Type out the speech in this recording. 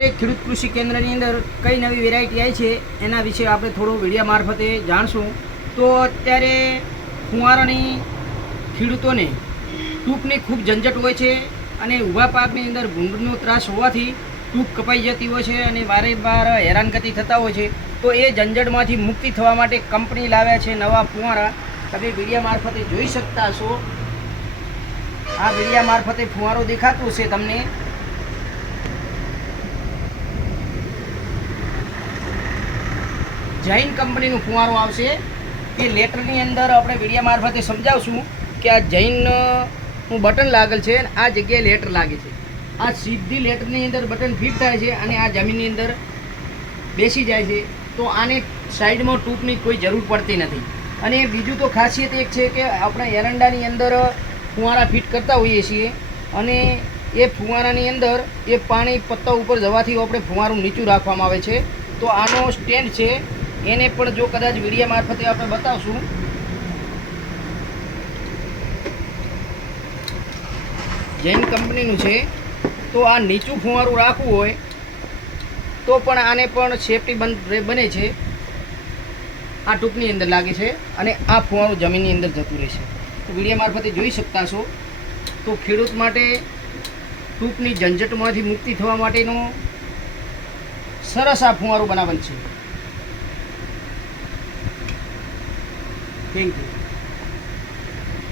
ખેડૂત કૃષિ કેન્દ્રની અંદર કઈ નવી વેરાયટી આવી છે એના વિશે આપણે થોડો વિડીયો મારફતે જાણશું. તો અત્યારે ફુવારાની ખેડૂતોને ટૂંકની ખૂબ ઝંઝટ હોય છે અને ઊભા પાકની અંદર ભૂંડનો ત્રાસ હોવાથી ટૂંક કપાઈ જતી હોય છે અને વારંવાર હેરાનગતિ થતા હોય છે. તો એ ઝંઝટમાંથી મુક્તિ થવા માટે કંપની લાવ્યા છે નવા ફુવારા. તમે વિડીયો મારફતે જોઈ શકતા છો. આ વિડીયો મારફતે ફુવારો દેખાતું છે તમને. જૈન કંપનીનું ફુવારો આવશે. એ લેટરની અંદર આપણે વિડીયો મારફતે સમજાવશું કે આ જૈનનું બટન લાગેલ છે અને આ જગ્યાએ લેટર લાગે છે. આ સીધી લેટરની અંદર બટન ફિટ થાય છે અને આ જમીનની અંદર બેસી જાય છે. તો આને સાઈડમાં ટૂંકની કોઈ જરૂર પડતી નથી. અને બીજું તો ખાસિયત એક છે કે આપણે એરંડાની અંદર ફુવારા ફિટ કરતા હોઈએ છીએ અને એ ફુવારાની અંદર એ પાણી પત્તા ઉપર જવાથી આપણે ફુવારું નીચું રાખવામાં આવે છે. તો આનો સ્ટેન્ડ છે એને પણ જો કદાચ વિડીયો મારફતે આપણે બતાવશું. જૈન કંપનીનું છે. તો આ નીચું ફુવારું રાખવું હોય તો પણ આને પણ સેફટી બને છે. આ ટૂંકની અંદર લાગે છે અને આ ફુવારું જમીનની અંદર જતું રહેશે. તો વિડીયો મારફતે જોઈ શકતા છો. તો ખેડૂત માટે ટૂંકની ઝંઝટમાંથી મુક્તિ થવા માટેનું સરસ આ ફુવારું બનાવેલ છે. Thank you.